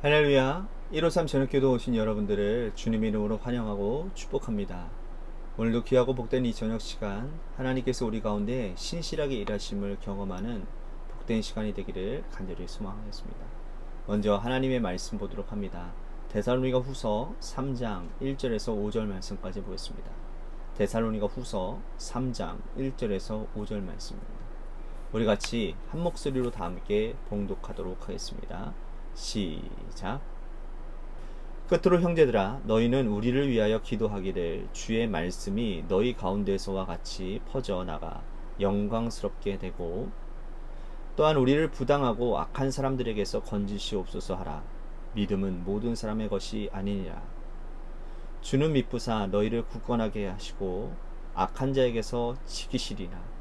할렐루야. 153 저녁교도 오신 여러분들을 주님의 이름으로 환영하고 축복합니다. 오늘도 귀하고 복된 이 저녁 시간, 하나님께서 우리 가운데 신실하게 일하심을 경험하는 복된 시간이 되기를 간절히 소망하겠습니다. 먼저 하나님의 말씀 보도록 합니다. 데살로니가 후서 3장 1절에서 5절 말씀까지 보겠습니다. 데살로니가 후서 3장 1절에서 5절 말씀입니다. 우리 같이 한 목소리로 다 함께 봉독하도록 하겠습니다. 시작. 끝으로 형제들아, 너희는 우리를 위하여 기도하기를 주의 말씀이 너희 가운데서와 같이 퍼져 나가 영광스럽게 되고, 또한 우리를 부당하고 악한 사람들에게서 건지시옵소서 하라. 믿음은 모든 사람의 것이 아니니라. 주는 미쁘사 너희를 굳건하게 하시고 악한 자에게서 지키시리라.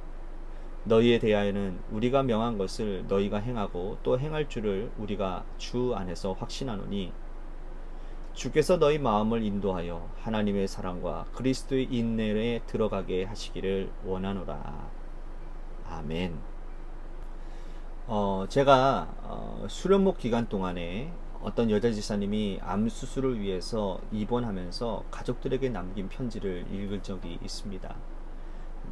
너희에 대하여는 우리가 명한 것을 너희가 행하고 또 행할 줄을 우리가 주 안에서 확신하노니, 주께서 너희 마음을 인도하여 하나님의 사랑과 그리스도의 인내에 들어가게 하시기를 원하노라. 아멘. 제가 수련목 기간 동안에 어떤 여자 지사님이 암 수술을 위해서 입원하면서 가족들에게 남긴 편지를 읽은 적이 있습니다.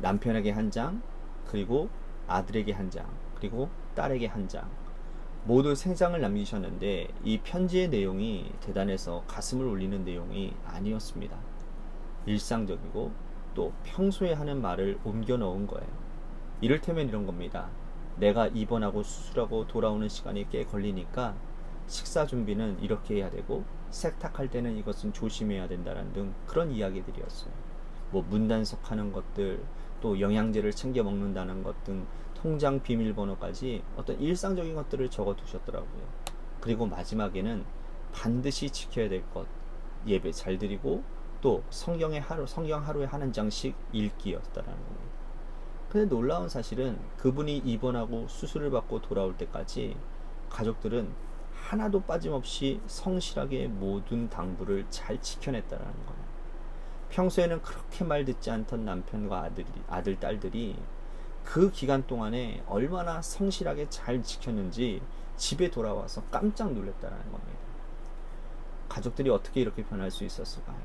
남편에게 한 장, 그리고 아들에게 한 장, 그리고 딸에게 한 장, 모두 3장을 남기셨는데 이 편지의 내용이 대단해서 가슴을 울리는 내용이 아니었습니다. 일상적이고 또 평소에 하는 말을 옮겨 넣은 거예요. 이를테면 이런 겁니다. 내가 입원하고 수술하고 돌아오는 시간이 꽤 걸리니까 식사 준비는 이렇게 해야 되고, 세탁할 때는 이것은 조심해야 된다는 등 그런 이야기들이었어요. 뭐 문단속 하는 것들, 또 영양제를 챙겨 먹는다는 것 등 통장 비밀번호까지 어떤 일상적인 것들을 적어 두셨더라고요. 그리고 마지막에는 반드시 지켜야 될 것, 예배 잘 드리고 또 성경 하루에 한 장씩 읽기였다라는 겁니다. 근데 놀라운 사실은 그분이 입원하고 수술을 받고 돌아올 때까지 가족들은 하나도 빠짐없이 성실하게 모든 당부를 잘 지켜냈다라는 거예요. 평소에는 그렇게 말 듣지 않던 남편과 아들, 딸들이 그 기간 동안에 얼마나 성실하게 잘 지켰는지 집에 돌아와서 깜짝 놀랐다는 겁니다. 가족들이 어떻게 이렇게 변할 수 있었을까요?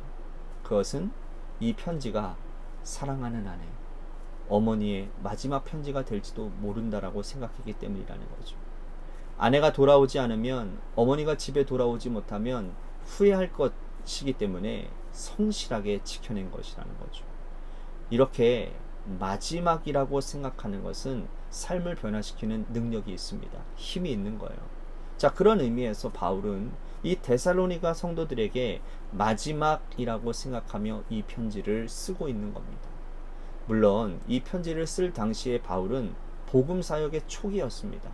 그것은 이 편지가 사랑하는 아내, 어머니의 마지막 편지가 될지도 모른다라고 생각했기 때문이라는 거죠. 아내가 돌아오지 않으면, 어머니가 집에 돌아오지 못하면 후회할 것이기 때문에 성실하게 지켜낸 것이라는 거죠. 이렇게 마지막이라고 생각하는 것은 삶을 변화시키는 능력이 있습니다. 힘이 있는 거예요. 자, 그런 의미에서 바울은 이 데살로니가 성도들에게 마지막이라고 생각하며 이 편지를 쓰고 있는 겁니다. 물론 이 편지를 쓸 당시에 바울은 복음 사역의 초기였습니다.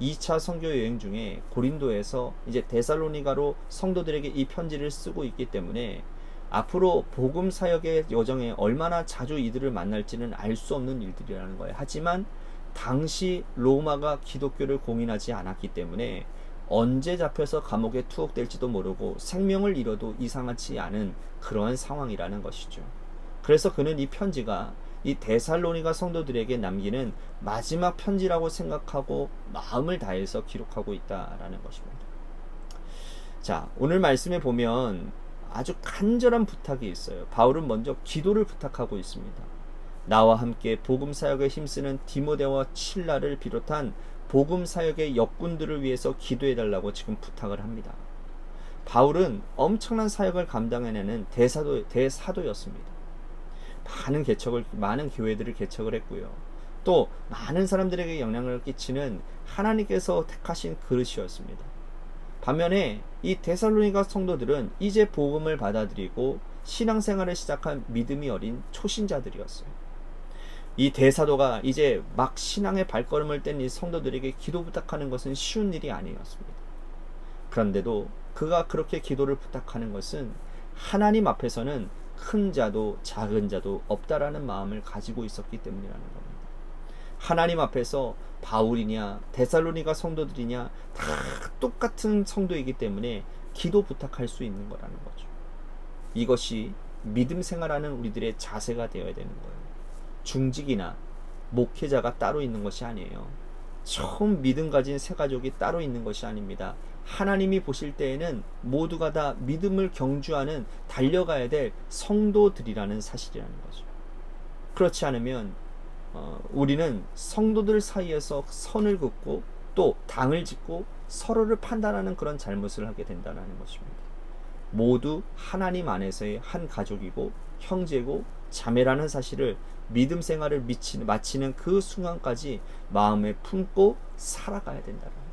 2차 선교 여행 중에 고린도에서 이제 데살로니가로 성도들에게 이 편지를 쓰고 있기 때문에 앞으로 복음 사역의 여정에 얼마나 자주 이들을 만날지는 알 수 없는 일들이라는 거예요. 하지만 당시 로마가 기독교를 공인하지 않았기 때문에 언제 잡혀서 감옥에 투옥될지도 모르고 생명을 잃어도 이상하지 않은 그러한 상황이라는 것이죠. 그래서 그는 이 편지가 이 데살로니가 성도들에게 남기는 마지막 편지라고 생각하고 마음을 다해서 기록하고 있다라는 것입니다. 자, 오늘 말씀에 보면 아주 간절한 부탁이 있어요. 바울은 먼저 기도를 부탁하고 있습니다. 나와 함께 복음 사역에 힘쓰는 디모데와 칠라를 비롯한 복음 사역의 역군들을 위해서 기도해 달라고 지금 부탁을 합니다. 바울은 엄청난 사역을 감당해내는 대사도였습니다. 많은 교회들을 개척을 했고요. 또 많은 사람들에게 영향을 끼치는 하나님께서 택하신 그릇이었습니다. 반면에 이 데살로니가 성도들은 이제 복음을 받아들이고 신앙생활을 시작한 믿음이 어린 초신자들이었어요. 이 대사도가 이제 막 신앙의 발걸음을 뗀 이 성도들에게 기도 부탁하는 것은 쉬운 일이 아니었습니다. 그런데도 그가 그렇게 기도를 부탁하는 것은 하나님 앞에서는 큰 자도 작은 자도 없다라는 마음을 가지고 있었기 때문이라는 겁니다. 하나님 앞에서 바울이냐 데살로니가 성도들이냐 다 똑같은 성도이기 때문에 기도 부탁할 수 있는 거라는 거죠. 이것이 믿음 생활하는 우리들의 자세가 되어야 되는 거예요. 중직이나 목회자가 따로 있는 것이 아니에요. 처음 믿음 가진 새 가족이 따로 있는 것이 아닙니다. 하나님이 보실 때에는 모두가 다 믿음을 경주하는 달려가야 될 성도들이라는 사실이라는 거죠. 그렇지 않으면 우리는 성도들 사이에서 선을 긋고 또 당을 짓고 서로를 판단하는 그런 잘못을 하게 된다는 것입니다. 모두 하나님 안에서의 한 가족이고 형제고 자매라는 사실을 믿음 생활을 마치는 그 순간까지 마음에 품고 살아가야 된다는 거예요.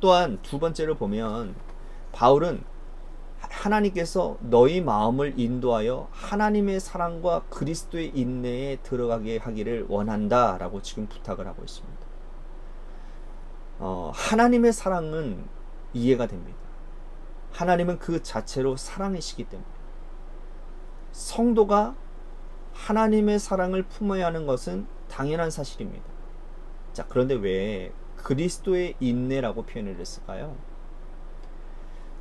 또한 두 번째로 보면 바울은 하나님께서 너희 마음을 인도하여 하나님의 사랑과 그리스도의 인내에 들어가게 하기를 원한다 라고 지금 부탁을 하고 있습니다. 하나님의 사랑은 이해가 됩니다. 하나님은 그 자체로 사랑이시기 때문에 성도가 하나님의 사랑을 품어야 하는 것은 당연한 사실입니다. 자, 그런데 왜 그리스도의 인내라고 표현을 했을까요?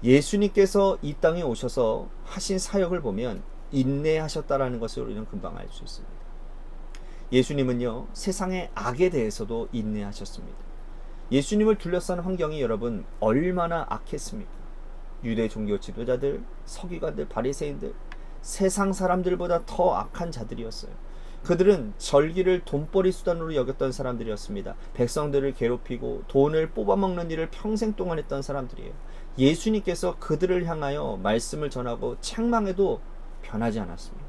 예수님께서 이 땅에 오셔서 하신 사역을 보면 인내하셨다라는 것을 우리는 금방 알 수 있습니다. 예수님은요, 세상의 악에 대해서도 인내하셨습니다. 예수님을 둘러싼 환경이 여러분 얼마나 악했습니까? 유대 종교 지도자들, 서기관들, 바리새인들, 세상 사람들보다 더 악한 자들이었어요. 그들은 절기를 돈벌이 수단으로 여겼던 사람들이었습니다. 백성들을 괴롭히고 돈을 뽑아먹는 일을 평생 동안 했던 사람들이에요. 예수님께서 그들을 향하여 말씀을 전하고 책망해도 변하지 않았습니다.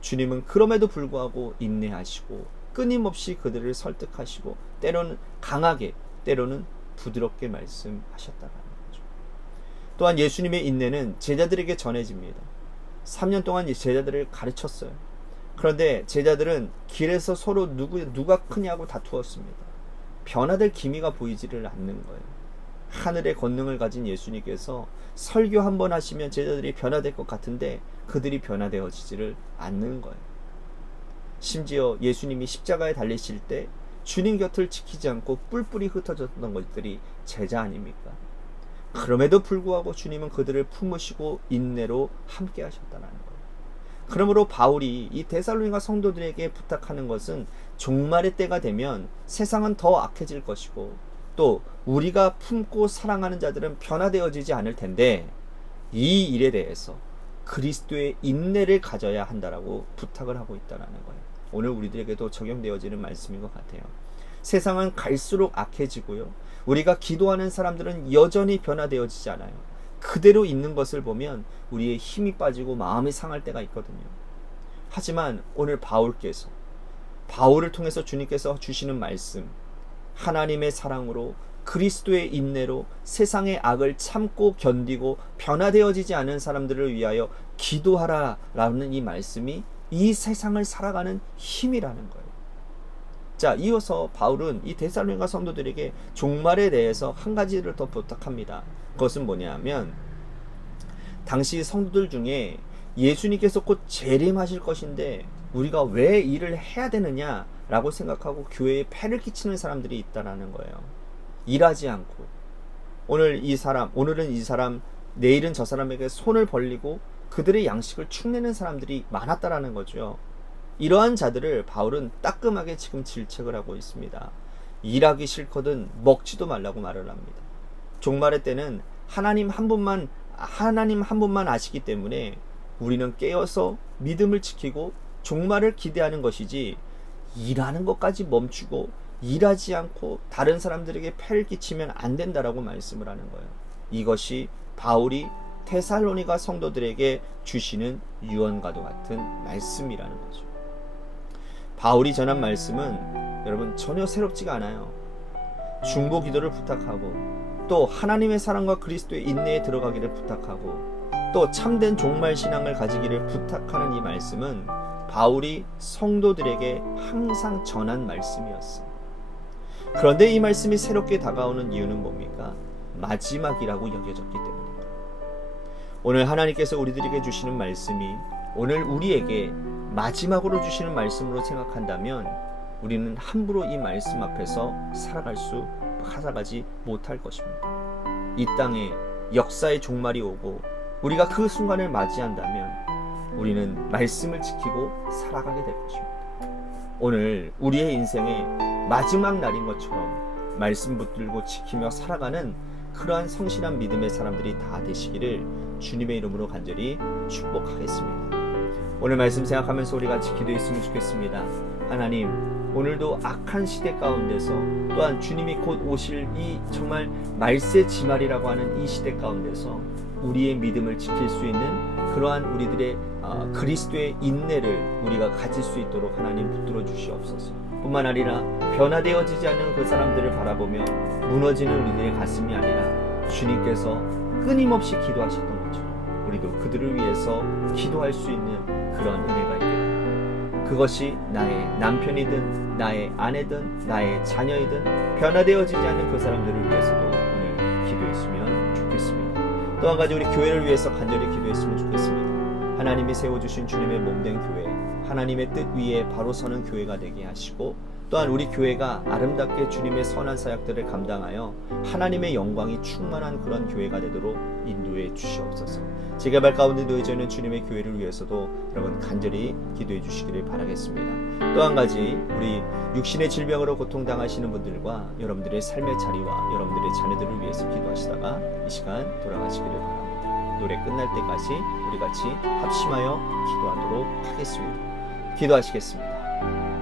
주님은 그럼에도 불구하고 인내하시고 끊임없이 그들을 설득하시고 때로는 강하게 때로는 부드럽게 말씀하셨다는 거죠. 또한 예수님의 인내는 제자들에게 전해집니다. 3년 동안 제자들을 가르쳤어요. 그런데 제자들은 길에서 서로 누가 크냐고 다투었습니다. 변화될 기미가 보이지를 않는 거예요. 하늘의 권능을 가진 예수님께서 설교 한번 하시면 제자들이 변화될 것 같은데 그들이 변화되어지지를 않는 거예요. 심지어 예수님이 십자가에 달리실 때 주님 곁을 지키지 않고 뿔뿔이 흩어졌던 것들이 제자 아닙니까? 그럼에도 불구하고 주님은 그들을 품으시고 인내로 함께 하셨다는 거예요. 그러므로 바울이 이 데살로니가 성도들에게 부탁하는 것은 종말의 때가 되면 세상은 더 악해질 것이고 또 우리가 품고 사랑하는 자들은 변화되어지지 않을 텐데 이 일에 대해서 그리스도의 인내를 가져야 한다라고 부탁을 하고 있다는 거예요. 오늘 우리들에게도 적용되어지는 말씀인 것 같아요. 세상은 갈수록 악해지고요. 우리가 기도하는 사람들은 여전히 변화되어지지 않아요. 그대로 있는 것을 보면 우리의 힘이 빠지고 마음이 상할 때가 있거든요. 하지만 오늘 바울을 통해서 주님께서 주시는 말씀, 하나님의 사랑으로 그리스도의 인내로 세상의 악을 참고 견디고 변화되어지지 않은 사람들을 위하여 기도하라라는 이 말씀이 이 세상을 살아가는 힘이라는 거예요. 자, 이어서 바울은 이 데살로니가 성도들에게 종말에 대해서 한 가지를 더 부탁합니다. 그것은 뭐냐면 당시 성도들 중에 예수님께서 곧 재림하실 것인데 우리가 왜 일을 해야 되느냐라고 생각하고 교회에 폐를 끼치는 사람들이 있다라는 거예요. 일하지 않고 오늘은 이 사람, 내일은 저 사람에게 손을 벌리고 그들의 양식을 축내는 사람들이 많았다라는 거죠. 이러한 자들을 바울은 따끔하게 지금 질책을 하고 있습니다. 일하기 싫거든 먹지도 말라고 말을 합니다. 종말의 때는 하나님 한 분만 아시기 때문에 우리는 깨어서 믿음을 지키고 종말을 기대하는 것이지 일하는 것까지 멈추고 일하지 않고 다른 사람들에게 폐를 끼치면 안 된다라고 말씀을 하는 거예요. 이것이 바울이 데살로니가 성도들에게 주시는 유언과도 같은 말씀이라는 거죠. 바울이 전한 말씀은 여러분 전혀 새롭지가 않아요. 중보 기도를 부탁하고 또 하나님의 사랑과 그리스도의 인내에 들어가기를 부탁하고 또 참된 종말 신앙을 가지기를 부탁하는 이 말씀은 바울이 성도들에게 항상 전한 말씀이었어요. 그런데 이 말씀이 새롭게 다가오는 이유는 뭡니까? 마지막이라고 여겨졌기 때문입니다. 오늘 하나님께서 우리들에게 주시는 말씀이 오늘 우리에게 마지막으로 주시는 말씀으로 생각한다면 우리는 함부로 이 말씀 앞에서 살아가지 못할 것입니다. 이 땅에 역사의 종말이 오고 우리가 그 순간을 맞이한다면 우리는 말씀을 지키고 살아가게 될 것입니다. 오늘 우리의 인생에 마지막 날인 것처럼 말씀 붙들고 지키며 살아가는 그러한 성실한 믿음의 사람들이 다 되시기를 주님의 이름으로 간절히 축복하겠습니다. 오늘 말씀 생각하면서 우리 같이 기도했으면 좋겠습니다. 하나님, 오늘도 악한 시대 가운데서 또한 주님이 곧 오실 이 정말 말세지말이라고 하는 이 시대 가운데서 우리의 믿음을 지킬 수 있는 그러한 우리들의 그리스도의 인내를 우리가 가질 수 있도록 하나님 붙들어 주시옵소서. 뿐만 아니라 변화되어지지 않는 그 사람들을 바라보며 무너지는 우리들의 가슴이 아니라 주님께서 끊임없이 기도하셨던 것처럼 우리도 그들을 위해서 기도할 수 있는 그런 은혜가 있기를, 그것이 나의 남편이든 나의 아내든 나의 자녀이든 변화되어지지 않는 그 사람들을 위해서도 오늘 기도했으면 좋겠습니다. 또 한 가지 우리 교회를 위해서 간절히 기도했으면 좋겠습니다. 하나님이 세워주신 주님의 몸된 교회, 하나님의 뜻 위에 바로 서는 교회가 되게 하시고, 또한 우리 교회가 아름답게 주님의 선한 사역들을 감당하여 하나님의 영광이 충만한 그런 교회가 되도록 인도해 주시옵소서. 재개발 가운데 놓여져 있는 주님의 교회를 위해서도 여러분 간절히 기도해 주시기를 바라겠습니다. 또 한 가지 우리 육신의 질병으로 고통당하시는 분들과 여러분들의 삶의 자리와 여러분들의 자녀들을 위해서 기도하시다가 이 시간 돌아가시기를 바랍니다. 노래 끝날 때까지 우리 같이 합심하여 기도하도록 하겠습니다. 기도하시겠습니다.